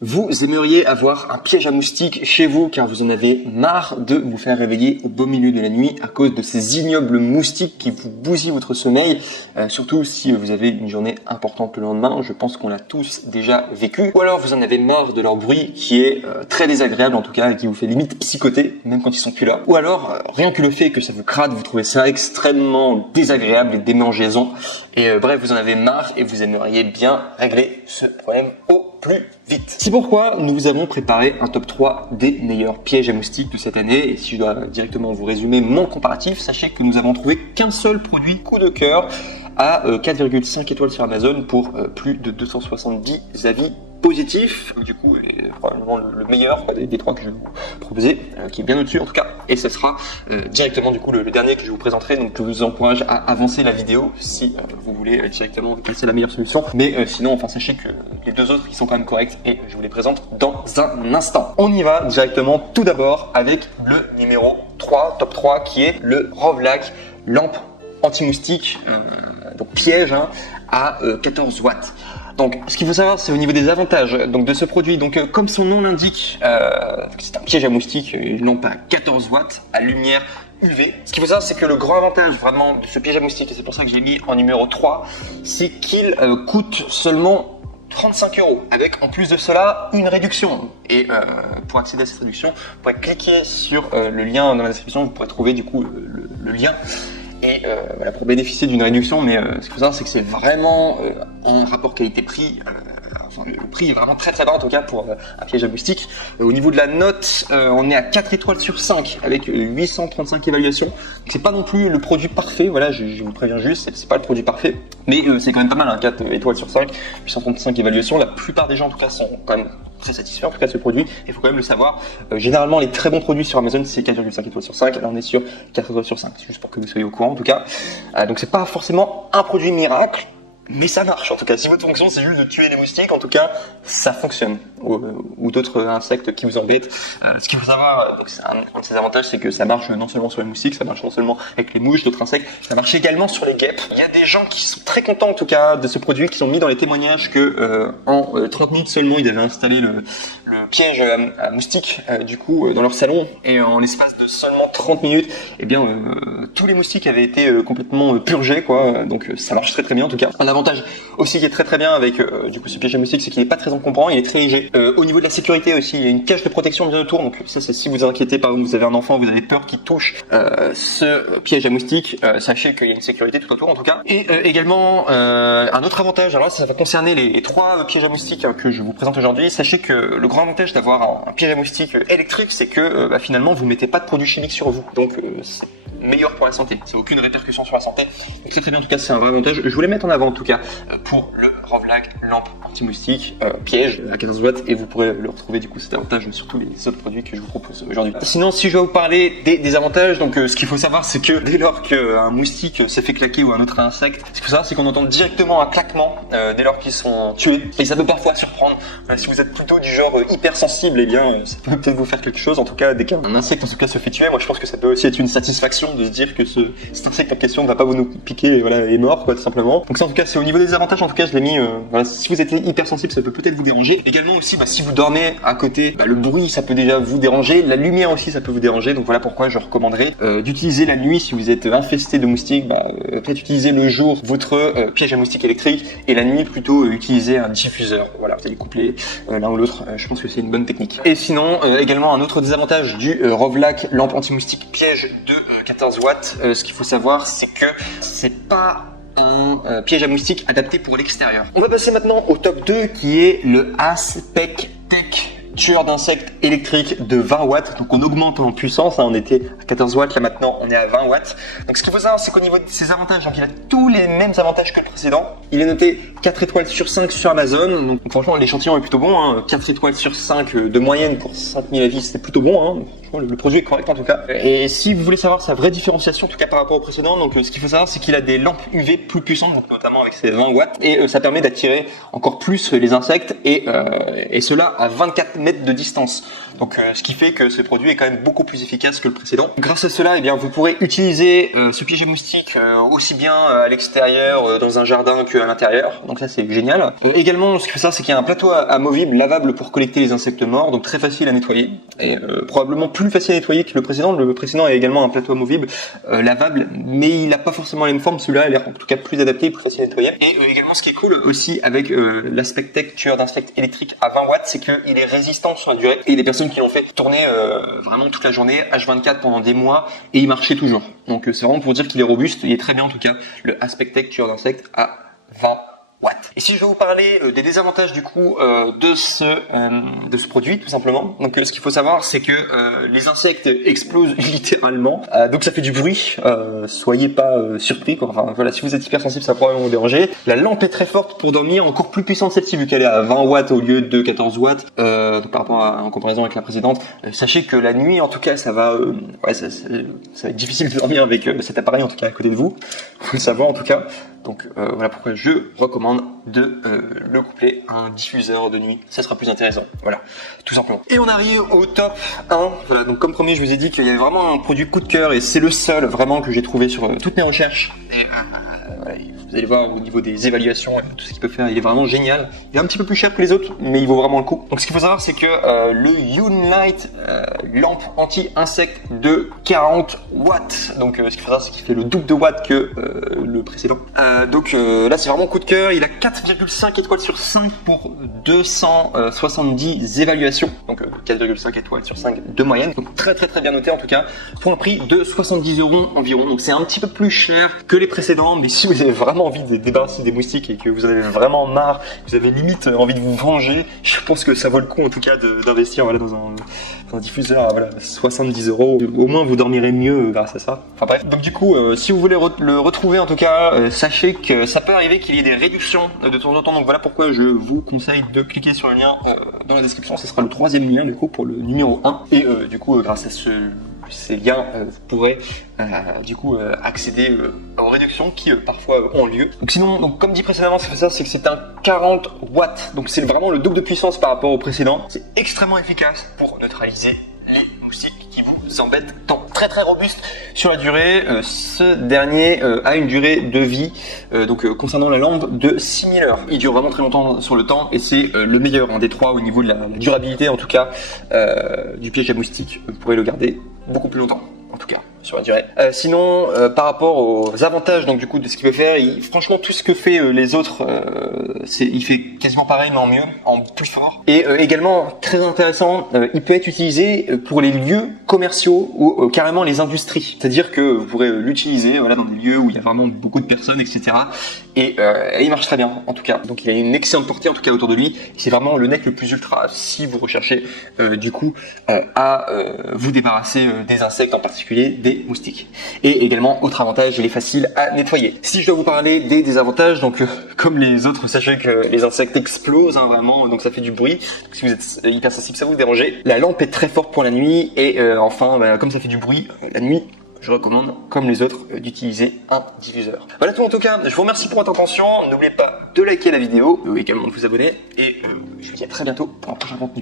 Vous aimeriez avoir un piège à moustiques chez vous car vous en avez marre de vous faire réveiller au beau milieu de la nuit à cause de ces ignobles moustiques qui vous bousillent votre sommeil, surtout si vous avez une journée importante le lendemain, je pense qu'on l'a tous déjà vécu. Ou alors vous en avez marre de leur bruit qui est très désagréable en tout cas et qui vous fait limite psychoter même quand ils sont plus là. Ou alors rien que le fait que ça vous crade, vous trouvez ça extrêmement désagréable et démangeaisant et bref vous en avez marre et vous aimeriez bien régler ce problème au plus vite. C'est pourquoi nous vous avons préparé un top 3 des meilleurs pièges à moustiques de cette année. Et si je dois directement vous résumer mon comparatif, sachez que nous avons trouvé qu'un seul produit coup de cœur à 4,5 étoiles sur Amazon pour plus de 270 avis positifs. Du coup, probablement le meilleur des trois que je vais vous proposer, qui est bien au-dessus en tout cas. Et ce sera directement du coup le dernier que je vous présenterai. Donc je vous encourage à avancer la vidéo si vous voulez directement passer la meilleure solution. Mais sinon, enfin sachez que les deux autres ils sont quand même corrects et je vous les présente dans un instant. On y va directement tout d'abord avec le numéro 3, top 3, qui est le Rovlac lampe anti-moustique, donc piège à 14 watts. Donc, ce qu'il faut savoir, c'est au niveau des avantages donc de ce produit. Donc, comme son nom l'indique, c'est un piège à moustiques, une lampe à 14 watts à lumière UV. Ce qu'il faut savoir, c'est que le grand avantage vraiment de ce piège à moustiques, et c'est pour ça que je l'ai mis en numéro 3, c'est qu'il coûte seulement 35 €, avec en plus de cela une réduction. Et pour accéder à cette réduction, vous pourrez cliquer sur le lien dans la description, vous pourrez trouver du coup le lien. Et voilà, pour bénéficier d'une réduction, mais ce qu'il faut savoir, c'est que c'est vraiment un rapport qualité-prix. Le prix est vraiment très très bas en tout cas pour un piège à moustiques. Au niveau de la note, on est à 4 étoiles sur 5 avec 835 évaluations. C'est pas non plus le produit parfait, voilà, je vous préviens juste, c'est pas le produit parfait, mais c'est quand même pas mal, 4 étoiles sur 5, 835 évaluations. La plupart des gens en tout cas sont quand même très satisfaits en tout cas de ce produit. Il faut quand même le savoir. Généralement, les très bons produits sur Amazon, c'est 4,5 étoiles sur 5. Là, on est sur 4 étoiles sur 5. C'est juste pour que vous soyez au courant en tout cas. Donc, c'est pas forcément un produit miracle. Mais ça marche en tout cas. Si votre fonction c'est juste de tuer les moustiques, en tout cas, ça fonctionne. Ou d'autres insectes qui vous embêtent. Ce qu'il faut savoir, donc c'est un de ses avantages, c'est que ça marche non seulement sur les moustiques, ça marche non seulement avec les mouches, d'autres insectes, ça marche également sur les guêpes. Il y a des gens qui sont très contents en tout cas de ce produit, qui ont mis dans les témoignages que en 30 minutes seulement, ils avaient installé le piège à moustiques du coup dans leur salon, et en l'espace de seulement 30 minutes, eh bien tous les moustiques avaient été complètement purgés quoi. Donc ça marche très très bien en tout cas. Un avantage aussi qui est très très bien avec du coup ce piège à moustiques, c'est qu'il n'est pas très encombrant, il est très léger. Au niveau de la sécurité aussi, il y a une cage de protection bien autour, donc ça c'est si vous inquiétez, par exemple vous avez un enfant, vous avez peur qu'il touche ce piège à moustiques, sachez qu'il y a une sécurité tout autour en tout cas. Et également un autre avantage, alors là ça va concerner les 3 pièges à moustiques que je vous présente aujourd'hui. Sachez que le grand avantage d'avoir un piège à moustiques électrique, c'est que finalement vous ne mettez pas de produits chimiques sur vous, donc c'est meilleur pour la santé, c'est aucune répercussion sur la santé, donc c'est très bien en tout cas, c'est un vrai avantage. Je voulais mettre en avant en tout cas pour le Rovlac lampe anti-moustique piège à 14 watts, et vous pourrez le retrouver du coup cet avantage sur tous les autres produits que je vous propose aujourd'hui. Sinon, si je dois vous parler des avantages, donc ce qu'il faut savoir, c'est que dès lors qu'un moustique s'est fait claquer ou un autre insecte, ce qu'il faut savoir, c'est qu'on entend directement un claquement dès lors qu'ils sont tués, et ça peut parfois surprendre. Si vous êtes plutôt du genre hypersensible, eh bien ça peut peut-être vous faire quelque chose. En tout cas, dès qu'un insecte en tout cas se fait tuer, moi je pense que ça peut aussi être une satisfaction de se dire que cet insecte en question ne va pas vous nous piquer et voilà, est mort quoi, tout simplement. Donc ça en tout cas c'est au niveau des avantages, en tout cas je l'ai mis, voilà, si vous êtes hypersensible ça peut peut-être vous déranger. Également aussi si vous dormez à côté, le bruit ça peut déjà vous déranger, la lumière aussi ça peut vous déranger, donc voilà pourquoi je recommanderais d'utiliser la nuit si vous êtes infesté de moustiques, peut-être utiliser le jour votre piège à moustiques électrique et la nuit plutôt utiliser un diffuseur, voilà, vous allez coupler l'un ou l'autre, je pense que c'est une bonne technique. Et sinon également un autre désavantage du Rovlac lampe anti-moustique piège de 14 watts, ce qu'il faut savoir c'est que c'est pas un piège à moustiques adapté pour l'extérieur. On va passer maintenant au top 2 qui est le Aspect Tech tueur d'insectes électrique de 20 watts. Donc on augmente en puissance, on était à 14 watts, là maintenant on est à 20 watts. Donc ce qu'il faut savoir, c'est qu'au niveau de ses avantages, donc il a tous les mêmes avantages que le précédent. Il est noté 4 étoiles sur 5 sur Amazon, donc franchement l'échantillon est plutôt bon, 4 étoiles sur 5 de moyenne pour 5000 avis, c'est plutôt bon. le produit est correct en tout cas. Et si vous voulez savoir sa vraie différenciation, en tout cas par rapport au précédent, donc ce qu'il faut savoir, c'est qu'il a des lampes UV plus puissantes, donc notamment avec ses 20 watts, et ça permet d'attirer encore plus les insectes, et cela à 24 mètres de distance. Donc ce qui fait que ce produit est quand même beaucoup plus efficace que le précédent. Grâce à cela, eh bien, vous pourrez utiliser ce piège à moustiques aussi bien à l'extérieur, dans un jardin qu'à l'intérieur. Donc ça, c'est génial. Également, ce qu'il faut savoir, c'est qu'il y a un plateau amovible lavable pour collecter les insectes morts, donc très facile à nettoyer, et probablement plus facile à nettoyer que le précédent. Le précédent a également un plateau amovible lavable, mais il n'a pas forcément la même forme. Celui-là a l'air en tout cas plus adapté, plus facile à nettoyer. Et également, ce qui est cool aussi avec l'Aspectec tueur d'insectes électrique à 20 watts, c'est qu'il est résistant sur la durée. Et il y a des personnes qui l'ont fait tourner vraiment toute la journée, H24 pendant des mois, et il marchait toujours. Donc c'est vraiment pour dire qu'il est robuste. Il est très bien en tout cas, le Aspectec tueur d'insectes à 20 watts. Et si je vais vous parler des désavantages du coup de ce produit tout simplement. Donc ce qu'il faut savoir, c'est que les insectes explosent littéralement. Donc ça fait du bruit. Soyez pas surpris quoi. Enfin voilà, si vous êtes hypersensible, ça va probablement vous déranger. La lampe est très forte pour dormir, encore plus puissante celle-ci vu qu'elle est à 20 watts au lieu de 14 watts. Donc par rapport en comparaison avec la précédente. Sachez que la nuit en tout cas, ça va ça va être difficile de dormir avec cet appareil en tout cas à côté de vous. Faut le savoir en tout cas. Donc voilà pourquoi je recommande de le coupler à un diffuseur de nuit. Ça sera plus intéressant. Voilà, tout simplement. Et on arrive au top 1. Voilà, donc comme promis, je vous ai dit qu'il y avait vraiment un produit coup de cœur et c'est le seul vraiment que j'ai trouvé sur toutes mes recherches. Et voilà, vous allez voir au niveau des évaluations et tout ce qu'il peut faire, il est vraiment génial. Il est un petit peu plus cher que les autres, mais il vaut vraiment le coup. Donc ce qu'il faut savoir, c'est que le Unlight lampe anti-insecte de 40 watts. Donc ce qu'il faut savoir, c'est qu'il fait le double de watts que le précédent. Donc là, c'est vraiment coup de cœur. Il a 4,5 étoiles sur 5 pour 270 évaluations. Donc 4,5 étoiles sur 5 de moyenne. Donc très bien noté en tout cas, pour un prix de 70 € environ. Donc c'est un petit peu plus cher que les précédents, mais si vous avez vraiment envie de débarrasser des moustiques et que vous en avez vraiment marre, vous avez limite envie de vous venger, je pense que ça vaut le coup en tout cas d'investir voilà, dans un diffuseur à voilà, 70 €. Au moins vous dormirez mieux grâce à ça. Enfin bref. Donc du coup, si vous voulez le retrouver en tout cas, sachez que ça peut arriver qu'il y ait des réductions de temps en temps. Donc voilà pourquoi je vous conseille de cliquer sur le lien dans la description. Ce sera le 3e lien du coup pour le numéro 1. Et du coup, grâce à ces liens, vous pourrez du coup accéder aux réductions qui parfois ont lieu. Donc sinon, donc comme dit précédemment, c'est que c'est un 40 watts. Donc c'est vraiment le double de puissance par rapport au précédent. C'est extrêmement efficace pour neutraliser les moustiques qui vous embêtent tant. Très robuste sur la durée. Ce dernier a une durée de vie concernant la lampe de 6000 heures. Il dure vraiment très longtemps sur le temps et c'est le meilleur des trois au niveau de la durabilité en tout cas du piège à moustiques. Vous pourrez le garder beaucoup plus longtemps en tout cas sur la durée. Sinon par rapport aux avantages donc du coup de ce qu'il peut faire, franchement tout ce que fait les autres il fait quasiment pareil mais en mieux, en plus fort. Et également très intéressant, il peut être utilisé pour les lieux commerciaux ou carrément les industries. C'est-à-dire que vous pourrez l'utiliser voilà, dans des lieux où il y a vraiment beaucoup de personnes, etc. Et il marche très bien en tout cas. Donc il a une excellente portée en tout cas autour de lui. C'est vraiment le net le plus ultra si vous recherchez du coup à vous débarrasser des insectes, en particulier des moustiques. Et également, autre avantage, il est facile à nettoyer. Si je dois vous parler des désavantages, donc comme les autres, sachez que les insectes explosent vraiment, donc ça fait du bruit. Donc, si vous êtes hypersensible, ça va vous déranger. La lampe est très forte pour la nuit et enfin, comme ça fait du bruit la nuit, je recommande, comme les autres, d'utiliser un diffuseur. Voilà tout en tout cas, je vous remercie pour votre attention. N'oubliez pas de liker la vidéo, également de vous abonner et je vous dis à très bientôt pour un prochain contenu.